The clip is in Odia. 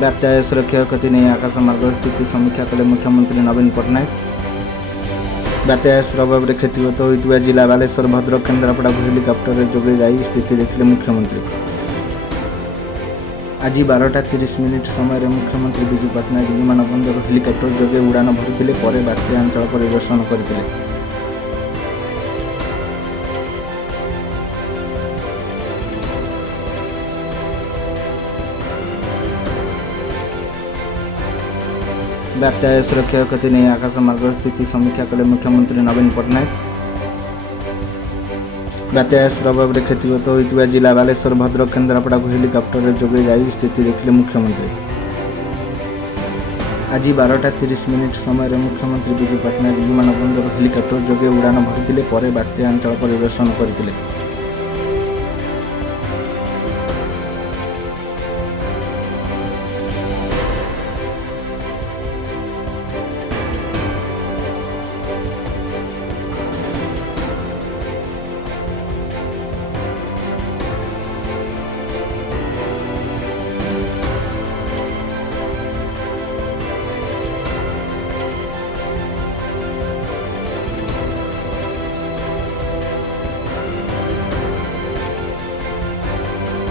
ବାତ୍ୟା ଆୟସର କ୍ଷୟକ୍ଷତି ନେଇ ଆକାଶମାର୍ଗ ସ୍ଥିତି ସମୀକ୍ଷା କଲେ ମୁଖ୍ୟମନ୍ତ୍ରୀ ନବୀନ ପଟ୍ଟନାୟକ। ବାତ୍ୟା ଆୟସ ପ୍ରଭାବରେ କ୍ଷତିଗ୍ରସ୍ତ ହୋଇଥିବା ଜିଲ୍ଲା ବାଲେଶ୍ୱର, ଭଦ୍ରକ, କେନ୍ଦ୍ରାପଡ଼ାକୁ ହେଲିକପ୍ଟରରେ ଯୋଗେ ଯାଇ ସ୍ଥିତି ଦେଖିଲେ ମୁଖ୍ୟମନ୍ତ୍ରୀ। ଆଜି 12:30 ସମୟରେ ମୁଖ୍ୟମନ୍ତ୍ରୀ ବିଜୁ ପଟ୍ଟନାୟକ ବିମାନ ବନ୍ଦରରୁ ହେଲିକପ୍ଟର ଯୋଗେ ଉଡ଼ାଣ ଭରିଥିଲେ, ପରେ ବାତ୍ୟା ଅଞ୍ଚଳ ପରିଦର୍ଶନ କରିଥିଲେ। ବାତ୍ୟା ଆୟସର କ୍ଷୟକ୍ଷତି ନେଇ ଆକାଶମାର୍ଗ ସ୍ଥିତି ସମୀକ୍ଷା କଲେ ମୁଖ୍ୟମନ୍ତ୍ରୀ ନବୀନ ପଟ୍ଟନାୟକ। ବାତ୍ୟା ଆୟସ ପ୍ରଭାବରେ କ୍ଷତିଗ୍ରସ୍ତ ହୋଇଥିବା ଜିଲ୍ଲା ବାଲେଶ୍ୱର, ଭଦ୍ରକ, କେନ୍ଦ୍ରାପଡ଼ାକୁ ହେଲିକପ୍ଟରରେ ଯୋଗେ ଯାଇ ସ୍ଥିତି ଦେଖିଲେ ମୁଖ୍ୟମନ୍ତ୍ରୀ। ଆଜି 12:30 ସମୟରେ ମୁଖ୍ୟମନ୍ତ୍ରୀ ବିଜୁ ପଟ୍ଟନାୟକ ବିମାନ ବନ୍ଦରରୁ ହେଲିକପ୍ଟର ଯୋଗେ ଉଡ଼ାଣ ଭରିଥିଲେ, ପରେ ବାତ୍ୟା ଅଞ୍ଚଳ ପରିଦର୍ଶନ କରିଥିଲେ।